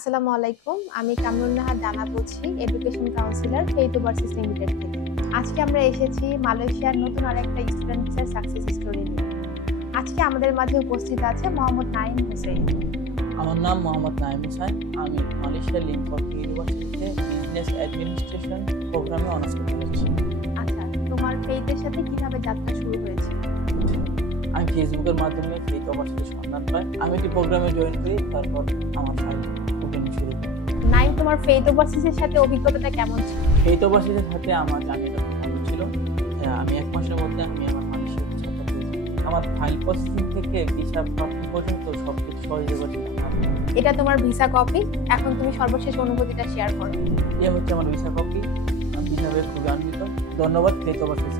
আসসালামু আলাইকুম। আমি কামরুন নাহার ডানা বলছি, education councillor faith overseas limited থেকে। আজকে আমরা এসেছি মালয়েশিয়ার নতুন আরেকটা স্টুডেন্ট ভিসার সাকসেস স্টোরি নিয়ে। আজকে আমাদের মাঝে উপস্থিত আছে মোহাম্মদ নাঈম হোসেন। আমার নাম মোহাম্মদ নাঈম হোসেন। আমি মালয়েশিয়ার লিংকন ইউনিভার্সিটিতে বিজনেস অ্যাডমিনিস্ট্রেশন প্রোগ্রামে অনার্স করতে যাচ্ছি। আচ্ছা, তোমার ফেইথের সাথে কিভাবে যাত্রা শুরু হয়েছে? আমি ফেসবুকের মাধ্যমে ফেইথ ওভারসিজের সন্ধান পাই। আমি একটি প্রোগ্রামে জয়েন করি, তারপর আমার ফাইল ওপেন শুরু করি। নাঈম, তোমার ফেইথ ওভারসিজের সাথে অভিজ্ঞতাটা কেমন ছিল? ফেইথ ওভারসিজের সাথে আমার জার্নিটা খুব ভালো ছিল। আমি 1 মাসের মধ্যে আমার মালয়েশিয়ার ভিসা পেয়েছি। আমার ফাইল প্রসেসিং থেকে ভিসা প্রাপ্তি পর্যন্ত সবকিছু সহজে করেছিলাম। এটা তোমার ভিসা কপি। এখন তুমি সর্বশেষ অনুভূতিটা শেয়ার করো। হচ্ছে আমার ভিসা কপি। আমি ভিসা পেয়ে খুবই আনন্দিত। ধন্যবাদ ফেইথ ওভারসিজ।